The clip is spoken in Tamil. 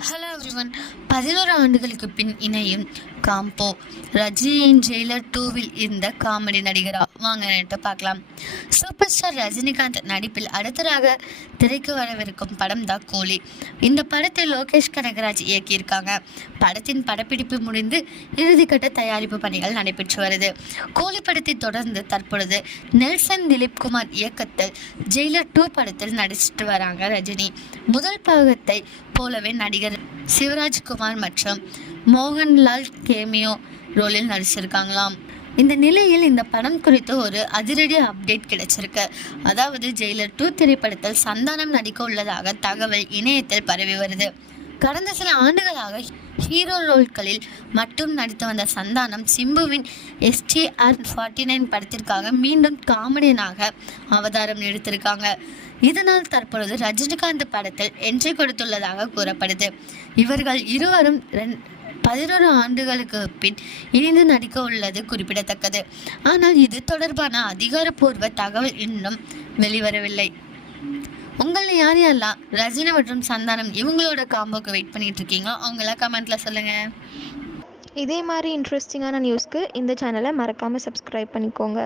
ஹலோ எவ்ரிவன் பதினோரு ஆண்டுகளுக்கு பின் இணையும் காம்போ. ரஜினியின் ஜெயிலர் டூவில் இருந்த காமெடி நடிகரா? வாங்க நேற்று பார்க்கலாம். சூப்பர் ஸ்டார் ரஜினிகாந்த் நடிப்பில் அடுத்ததாக திரைக்கு வரவிருக்கும் படம் தான் கோலி. இந்த படத்தை லோகேஷ் கனகராஜ் இயக்கியிருக்காங்க. படத்தின் படப்பிடிப்பு முடிந்து இறுதிக்கட்ட தயாரிப்பு பணிகள் நடைபெற்று வருது. கோலி படத்தை தொடர்ந்து தற்பொழுது நெல்சன் திலீப் குமார் இயக்கத்தில் ஜெயிலர் டூ படத்தில் நடிச்சிட்டு வராங்க ரஜினி. முதல் பாகத்தை போலவே நடிகர் சிவராஜ்குமார் மற்றும் மோகன்லால் கேமியோ ரோலில் நடிச்சிருக்காங்களாம். இந்த நிலையில் இந்த படம் குறித்து ஒரு அதிரடி அப்டேட் கிடைச்சிருக்கு. அதாவது ஜெயிலர் டூ திரைப்படத்தில் சந்தானம் நடிக்க உள்ளதாக தகவல் இணையத்தில் பரவி வருது. கடந்த சில ஆண்டுகளாக ஹீரோ ரோல்களில் மட்டும் நடித்து வந்த சந்தானம் சிம்புவின் எஸ்டிஆர் ஃபார்ட்டி நைன் படத்திற்காக மீண்டும் காமெடியனாக அவதாரம் எடுத்திருக்காங்க. இதனால் தற்பொழுது ரஜினிகாந்த் படத்தில் என்ட்ரி கொடுத்துள்ளதாக கூறப்படுது. இவர்கள் இருவரும் ரெண் பதினோரு ஆண்டுகளுக்கு பின் இணைந்து நடிக்க உள்ளது குறிப்பிடத்தக்கது. ஆனால் இது தொடர்பான அதிகாரப்பூர்வ தகவல் இன்னும் வெளிவரவில்லை. உங்களை யார் யாரெல்லாம் ரஜினி மற்றும் சந்தானம் இவங்களோட காம்போக்கு வெயிட் பண்ணிட்டு இருக்கீங்களோ அவங்களாம் கமெண்ட்ல சொல்லுங்க. இதே மாதிரி இன்ட்ரெஸ்டிங்கான நியூஸ்க்கு இந்த சேனலை மறக்காமல் சப்ஸ்கிரைப் பண்ணிக்கோங்க.